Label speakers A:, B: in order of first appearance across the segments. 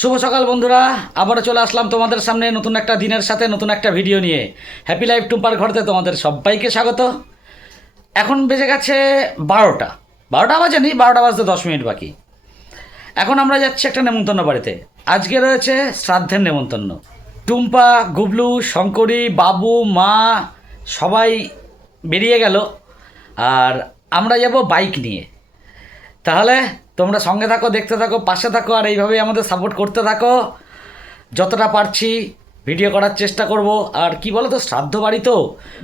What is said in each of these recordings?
A: শুভ সকাল বন্ধুরা, আবারও চলে আসলাম তোমাদের সামনে নতুন একটা দিনের সাথে, নতুন একটা ভিডিও নিয়ে। হ্যাপি লাইফ টুম্পার ঘরতে তোমাদের সবাইকে স্বাগত। এখন বেজে গেছে বারোটা। বারোটা বাজে বাজেনি, বারোটা বাজতে দশ মিনিট বাকি। এখন আমরা যাচ্ছি একটা নেমন্তন্ন বাড়িতে। আজকে রয়েছে শ্রাদ্ধের নেমন্তন্ন। টুম্পা, গুবলু, শঙ্করী, বাবু, মা, সবাই বেরিয়ে গেল। আর আমরা যাব বাইক নিয়ে। তাহলে তোমরা সঙ্গে থাকো, দেখতে থাকো, পাশে থাকো, আর এইভাবেই আমাদের সাপোর্ট করতে থাকো। যতটা পারছি ভিডিও করার চেষ্টা করব। আর কি বলো তো শ্রাদ্ধ বাড়ি তো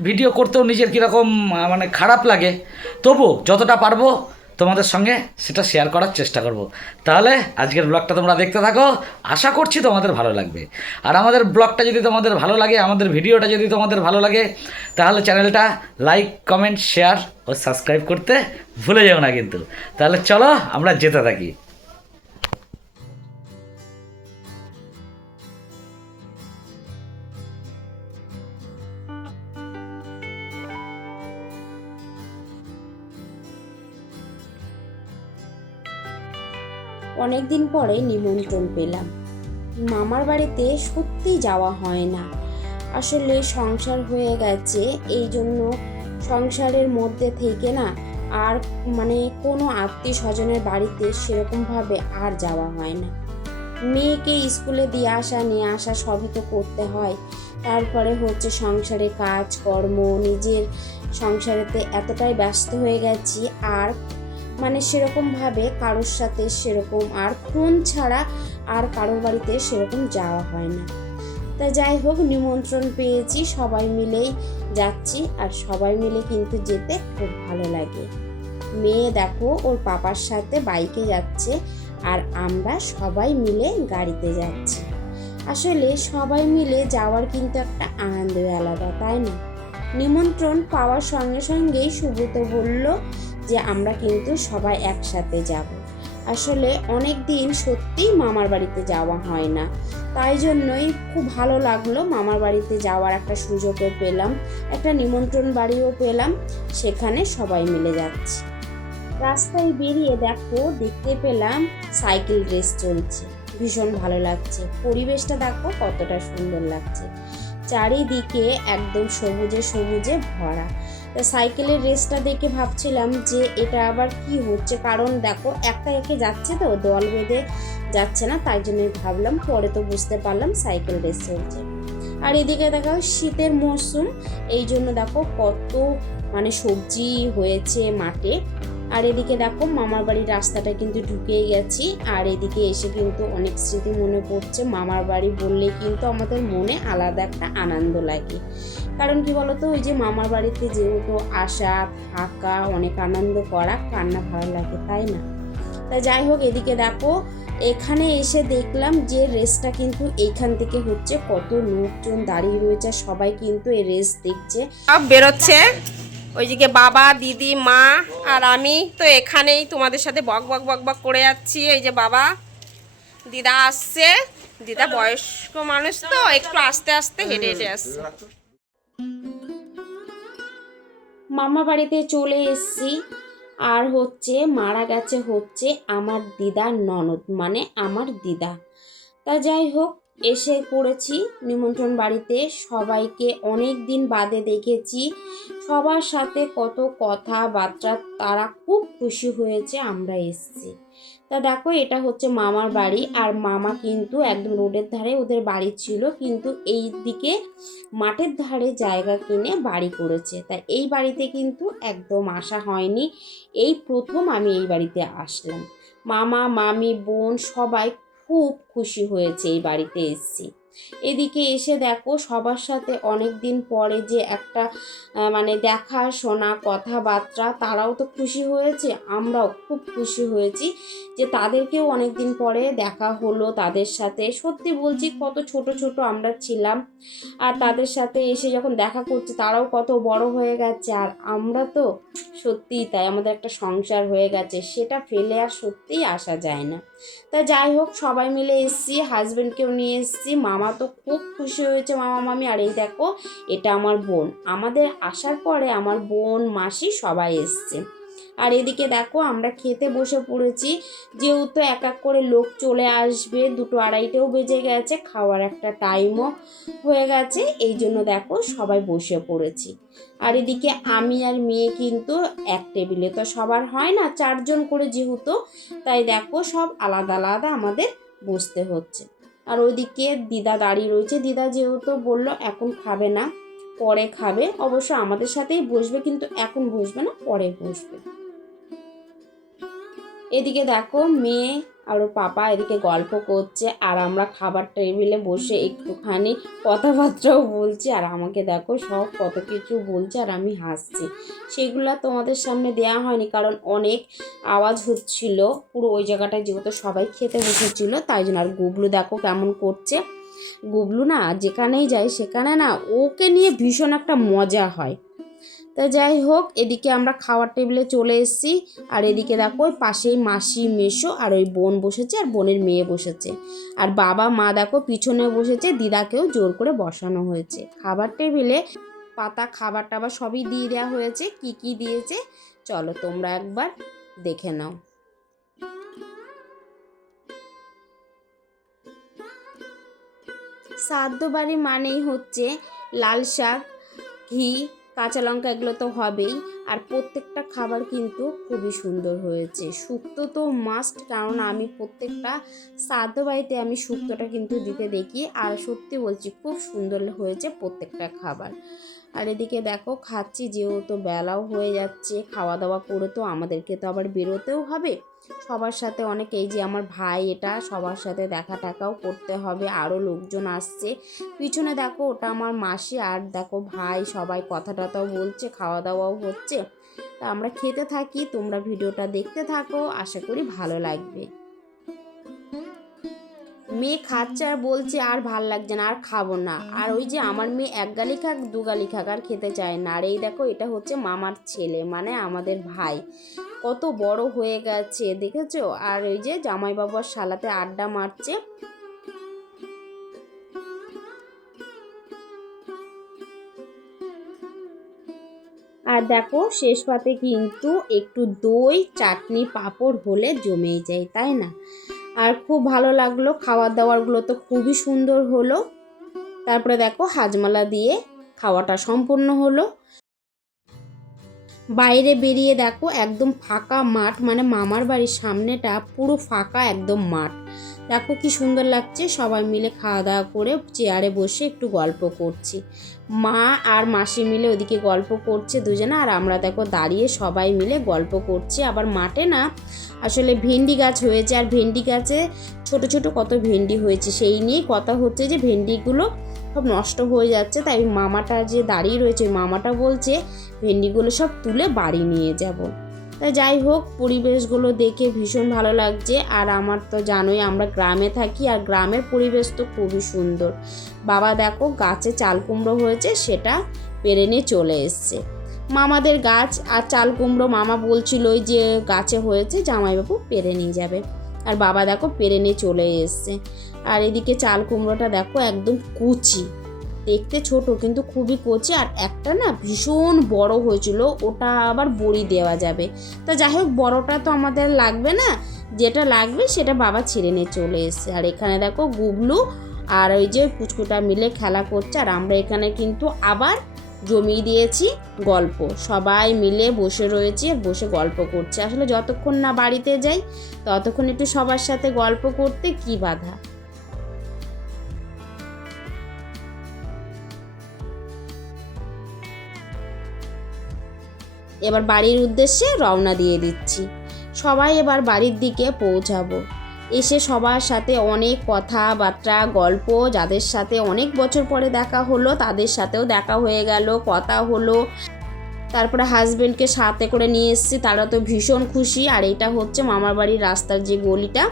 A: ভিডিও করতেও নিজের কীরকম মানে খারাপ লাগে। তবু যতটা পারব তোমাদের সঙ্গে সেটা শেয়ার করার চেষ্টা করব। তাহলে আজকের ব্লগটা তোমরা দেখতে থাকো। আশা করছি তোমাদের ভালো লাগবে। আর আমাদের ব্লগটা যদি তোমাদের ভালো লাগে, আমাদের ভিডিওটা যদি তোমাদের ভালো লাগে, তাহলে চ্যানেলটা লাইক কমেন্ট শেয়ার ও সাবস্ক্রাইব করতে ভুলে যাও না কিন্তু। তাহলে চলো আমরা যেতে থাকি।
B: অনেক দিন পরে নিমন্ত্রণ পেলাম। মামার বাড়িতে সত্যি যাওয়া হয় না। আসলে সংসার হয়ে গেছে, এই জন্য সংসারের মধ্যে থেকে না আর মানে কোনো আত্মীয় স্বজনের বাড়িতে সেরকমভাবে আর যাওয়া হয় না। মেয়েকে স্কুলে দিয়ে আসা, নিয়ে আসা সবই তো করতে হয়। তারপরে হচ্ছে সংসারে কাজ, কর্ম, নিজের সংসারেতে এতটাই ব্যস্ত হয়ে গেছি, আর মানে সেরকমভাবে কারোর সাথে সেরকম আর ফোন ছাড়া আর কারোর বাড়িতে সেরকম যাওয়া হয় না। তা যাই হোক, নিমন্ত্রণ পেয়েছি, সবাই মিলেই যাচ্ছি আর সবাই মিলে কিন্তু যেতে খুব ভালো লাগে। মেয়ে দেখো, ওর পাপার সাথে বাইকে যাচ্ছে আর আমরা সবাই মিলে গাড়িতে যাচ্ছি। আসলে সবাই মিলে যাওয়ার কিন্তু একটা আনন্দই আলাদা, তাই না? নিমন্ত্রণ পাওয়ার সঙ্গে সঙ্গেই সুব্রত বলল যে আমরা কিন্তু সবাই একসাথে যাব। আসলে অনেক দিন সত্যিই মামার বাড়িতে যাওয়া হয় না। তাই জন্যই খুব ভালো লাগল মামার বাড়িতে যাওয়ার একটা সুযোগও পেলাম, একটা নিমন্ত্রণ বাড়িও পেলাম, সেখানে সবাই মিলে যাচ্ছি। রাস্তায় বেরিয়ে দেখো, দেখতে পেলাম সাইকেল রেস চলছে। ভীষণ ভালো লাগছে। পরিবেশটা দেখো কতটা সুন্দর লাগছে। চারিদিকে একদম সবুজে সবুজে ভরা। সাইকেলের রেসটা দেখে ভাবছিলাম যে এটা আবার কি হচ্ছে? কারণ দেখো, একটা একে যাচ্ছে তো, দল বেঁধে যাচ্ছে না, তাই জন্য ভাবলাম, পরে তো বুঝতে পারলাম সাইকেল রেস চলছে আর এদিকে দেখো, শীতের মরশুম এই জন্য দেখো কত মানে সবজি হয়েছে মাঠে। আর এদিকে দেখো, মামার বাড়ির রাস্তাটা কিন্তু ঢুকেই গেছি। আর এদিকে এসে কিন্তু অনেক স্মৃতি মনে পড়ছে। মামার বাড়ি বললে কিন্তু আমাদের মনে আলাদা একটা আনন্দ লাগে। কারণ কি বলতো, ওই যে মামার বাড়িতে যেহেতু আসা, থাকা, অনেক আনন্দ করা, কান্না ভালো লাগে, তাই না? তা যাই হোক, এদিকে দেখো, এখানে এসে দেখলাম যে রেসটা কিন্তু এইখান থেকে হচ্ছে কত লোকজন দাঁড়িয়ে রয়েছে সবাই কিন্তু এই রেস দেখছে।
C: সব বেরোচ্ছে। ওইদিকে বাবা, দিদি, মা আর আমি, তো এখানেই তোমাদের সাথে বক বক বক বক করে যাচ্ছি। এই যে বাবা, দিদা আসছে। দিদা বয়স্ক মানুষ তো, একটু আস্তে আস্তে হেঁটে হেঁটে আসছে।
B: মামা বাড়িতে চলে এসেছি। আর হচ্ছে, মারা গেছে হচ্ছে আমার দিদার ননদ মানে আমার দিদা। তা যাই হোক, এসে পড়েছি নিমন্ত্রণ বাড়িতে। সবাইকে অনেক দিন বাদে দেখেছি। সবার সাথে কত কথাবার্তা, তারা খুব খুশি হয়েছে, আমরা এসেছি। তা দেখো, এটা হচ্ছে মামার বাড়ি। আর মামা কিন্তু একদম রোডের ধারে ওদের বাড়ি ছিল, কিন্তু এই দিকে মাঠের ধারে জায়গা কিনে বাড়ি করেছে। তা এই বাড়িতে কিন্তু একদম আসা হয়নি। এই প্রথম আমি এই বাড়িতে আসলাম। মামা, মামি, বোন সবাই খুব খুশি হয়েছে এই বাড়িতে এসেছি। এদিকে এসে দেখো সবার সাথে অনেক দিন পরে যে একটা মানে দেখা শোনা কথাবার্তা, তারাও তো খুশি হয়েছে, আমরাও খুব খুশি হয়েছি যে তাদেরকেও অনেক দিন পরে দেখা হলো তাদের সাথে। সত্যি বলছি কত ছোট ছোট আমরা ছিলাম আর তাদের সাথে এসে যখন দেখা করছি, তারাও কত বড় হয়ে গেছে আর আমরা তো সত্যিই তাই আমাদের একটা সংসার হয়ে গেছে, সেটা ফেলে আর সত্যিই আসা যায় না। তা যাই হোক, সবাই মিলে এসছি হাজব্যান্ডকেও নিয়ে এসছি, মামা তো খুব খুশি হয়েছে মামা মামি, আর এই দেখো, এটা আমার বোন। আমাদের আসার পরে আমার বোন মাসি সবাই এসছে। আর এদিকে দেখো, আমরা খেতে বসে পড়েছি। যেহেতু এক এক করে লোক চলে আসবে, দুটো আড়াইটেও বেজে গেছে, খাওয়ার একটা টাইমও হয়ে গেছে, এই জন্য দেখো, সবাই বসে পড়েছি। আর এদিকে আমি আর মেয়ে কিন্তু এক টেবিলে, তো সবার হয় না, চারজন করে যেহেতু, তাই দেখো, সব আলাদা আলাদা আমাদের বসতে হচ্ছে। আর ওইদিকে দিদা দাঁড়িয়ে রয়েছে। দিদা যেহেতু বলল, এখন খাবে না, পরে খাবে। অবশ্য আমাদের সাথেই বসবে, কিন্তু এখন বসবে না, পরে বসবে। এদিকে দেখো মেয়ে আর ওর পাপা এদিকে গল্প করছে, আর আমরা খাবার টেবিলে বসে একটুখানি কথাবার্তাও বলছি, আর আমাকে দেখো সব কত কিছু বলছে, আর আমি হাসছি। সেগুলো তোমাদের সামনে দেয়া হয়নি, কারণ অনেক আওয়াজ হচ্ছিল, পুরো ওই জায়গাটায় যেহেতু সবাই খেতে বসেছিল, তাই জন্য। আর গুবলু দেখো কেমন করছে। গুবলু না যেখানেই যায় সেখানে না ওকে নিয়ে ভীষণ একটা মজা হয়। তা যাই হোক, এদিকে আমরা খাওয়ার টেবিলে চলে এসেছি। আর এদিকে দেখো, ওই পাশেই মাসি মেশো আর ওই বোন বসেছে আর বোনের মেয়ে বসেছে। আর বাবা, মা দেখো, পিছনে বসেছে, দিদাকেও জোর করে বসানো হয়েছে। খাবার টেবিলে পাতা, খাবার টাবার সবই দিয়ে দেওয়া হয়েছে। কি কি দিয়েছে? চলো তোমরা একবার দেখে নাও। শ্রাদ্ধ বাড়ি মানেই হচ্ছে লাল শাক, ঘি কাঁচা লঙ্কা এগুলো তো হবেই। আর প্রত্যেকটা খাবার কিন্তু খুবই সুন্দর হয়েছে। শুক্তো তো মাস্ট কারণ আমি প্রত্যেকটা শ্রাদ্ধ বাড়িতে আমি শুক্তোটা কিন্তু দিতে দেখি। আর সত্যি বলছি, খুব সুন্দর হয়েছে প্রত্যেকটা খাবার। আর এদিকে দেখো, খাচ্ছি যেহেতু বেলাও হয়ে যাচ্ছে খাওয়া দাওয়া করে তো আমাদেরকে তো আবার বেরোতেও হবে। সবার সাথে অনেক, এই যে আমার ভাই এটা, সবার সাথে দেখা টাকাও করতে হবে আরও লোকজন আসছে। পিছনে দেখো, ওটা আমার মাসি আর দেখো ভাই সবাই কথা টথাও বলছে খাওয়া দাওয়াও হচ্ছে। তা আমরা খেতে থাকি, তোমরা ভিডিওটা দেখতে থাকো, আশা করি ভালো লাগবে। মেয়ে খাচ্ছে আর বলছে, আর ভালো লাগছে না, আর খাব না। আর ওই যে আমার মেয়ে এক গালি খাক, দু গালি খাক, আর খেতে চায় না। আর এই দেখো, এটা হচ্ছে মামার ছেলে মানে আমাদের ভাই। কত বড় হয়ে গেছে, দেখেছ? আর ওই যে জামাইবাবু আর শালাতে আড্ডা মারছে। আর দেখো, শেষ পাতে কিন্তু একটু দই, চাটনি, পাঁপড় হলে জমেই যায়, তাই না? আর খুব ভালো লাগল খাবার দাওয়ারগুলো তো খুবই সুন্দর হলো। তারপরে দেখো হাজমালা দিয়ে খাওয়াটা সম্পূর্ণ হলো। বাইরে বেরিয়ে দেখো একদম ফাঁকা মাঠ মানে মামার বাড়ির সামনেটা পুরো ফাঁকা একদম মাঠ। দেখো কি সুন্দর লাগছে, সবাই মিলে খাওয়া দাওয়া করে চেয়ারে বসে একটু গল্প করছি। মা আর মাসি মিলে ওদিকে গল্প করছে দুজনে, আর আমরা দেখো দাঁড়িয়ে সবাই মিলে গল্প করছি। আবার মাঠে না আসলে ভেন্ডি গাছ হয়েছে, আর ভেন্ডি গাছে ছোট ছোট কত ভেন্ডি হয়েছে, সেই নিয়ে কথা হচ্ছে যে ভেন্ডিগুলো সব নষ্ট হয়ে যাচ্ছে, তাই মামাটা যে দাঁড়িয়ে রয়েছে মামাটা বলছে, ভেন্ডিগুলো সব তুলে বাড়ি নিয়ে যাব। তা যাই হোক, পরিবেশগুলো দেখে ভীষণ ভালো লাগছে। আর আমার তো জানোই, আমরা গ্রামে থাকি, আর গ্রামের পরিবেশ তো খুবই সুন্দর। বাবা দেখো, গাছে চাল কুমড়ো হয়েছে, সেটা পেরে নিয়ে চলে এসছে। মামাদের গাছ, আর চাল কুমড়ো মামা বলছিল ওই যে গাছে হয়েছে, জামাইবাবু পেরে নিয়ে যাবে। আর বাবা দেখো পেরে নিয়ে চলে এসছে। আর এদিকে চাল কুমড়োটা দেখো একদম কুচি। দেখতে ছোট কিন্তু খুবই কচি আর একটা না ভীষণ বড় হয়েছিল, ওটা আবার বড়ি দেওয়া যাবে। তা যাই হোক, বড়টা তো আমাদের লাগবে না, যেটা লাগবে সেটা বাবা ছিঁড়ে নিয়ে চলে এসছে। আর এখানে দেখো গুবলু আর ওই যে পুচকুটা মিলে খেলা করছে, আর আমরা এখানে কিন্তু আবার জমিয়ে দিয়েছি গল্প। সবাই মিলে বসে রয়েছি আর বসে গল্প করছে। আসলে যতক্ষণ না বাড়িতে যাই, ততক্ষণ একটু সবার সাথে গল্প করতে কি বাধা? এবার বাড়ির উদ্দেশ্যে রওনা দিয়ে দিচ্ছি। সবাই এবার বাড়ির দিকে পৌঁছাবো। এসে সবার সাথে অনেক কথাবার্তা, গল্প, যাদের সাথে অনেক বছর পরে দেখা হলো, তাদের সাথেও দেখা হয়ে গেল, কথা হলো। তারপরে হাজব্যান্ডকে সাথে করে নিয়ে এসেছি, তারা তো ভীষণ খুশি। আর এটা হচ্ছে মামার বাড়ির রাস্তার যে গলিটা,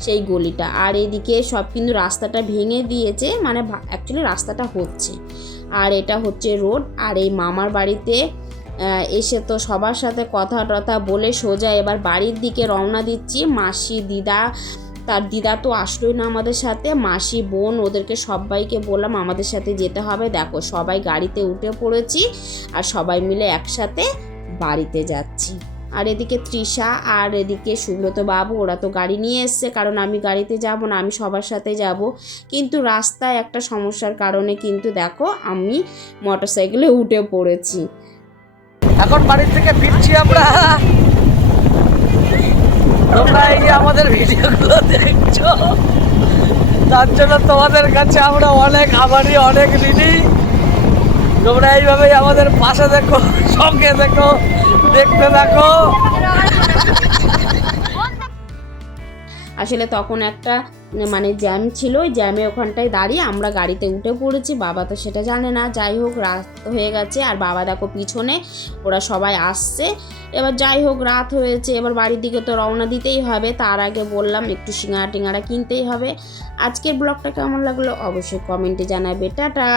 B: সেই গলিটা। আর এদিকে সব কিন্তু রাস্তাটা ভেঙে দিয়েছে মানে অ্যাকচুয়ালি রাস্তাটা হচ্ছে। আর এটা হচ্ছে রোড আর এই মামার বাড়িতে এসে তো সবার সাথে কথা টথা বলে সোজা এবার বাড়ির দিকে রওনা দিচ্ছি। মাসি, দিদা, তার দিদা তো আসলোই না আমাদের সাথে। মাসি, বোন, ওদেরকে সবাইকে বললাম আমাদের সাথে যেতে হবে। দেখো, সবাই গাড়িতে উঠে পড়েছি আর সবাই মিলে একসাথে বাড়িতে যাচ্ছি। আর এদিকে তৃষা আর এদিকে সুব্রত বাবু, ওরা তো গাড়ি নিয়ে এসছে, কারণ আমি গাড়িতে যাব না, আমি সবার সাথে যাব। কিন্তু রাস্তায় একটা সমস্যার কারণে কিন্তু দেখো, আমি মোটরসাইকেলে উঠে পড়েছি।
A: এখন বাড়ির থেকে ফিরছি আমরা। তোমরা এই যে আমাদের ভিডিওগুলো দেখছ, তার জন্য তোমাদের কাছে আমরা অনেক আবারই অনেক ঋণী। তোমরা এইভাবেই আমাদের পাশে দেখো, সঙ্গে দেখো, দেখতে দেখো
B: আসলে তখন একটা মানে জ্যাম ছিল, ওই জ্যামে ওখানটায় দাঁড়িয়ে আমরা গাড়িতে উঠে পড়েছি। বাবা তো সেটা জানে না। যাই হোক, রাত হয়ে গেছে। আর বাবা দেখো পিছনে, ওরা সবাই আসছে। এবার যাই হোক, রাত হয়েছে। এবার বাড়ির দিকে তো রওনা দিতেই হবে। তার আগে বললাম, একটু সিঙ্গাড়া টিঙ্গাড়া কিনতেই হবে। আজকের ব্লগটা কেমন লাগল অবশ্যই কমেন্টে জানাবে। টাটা!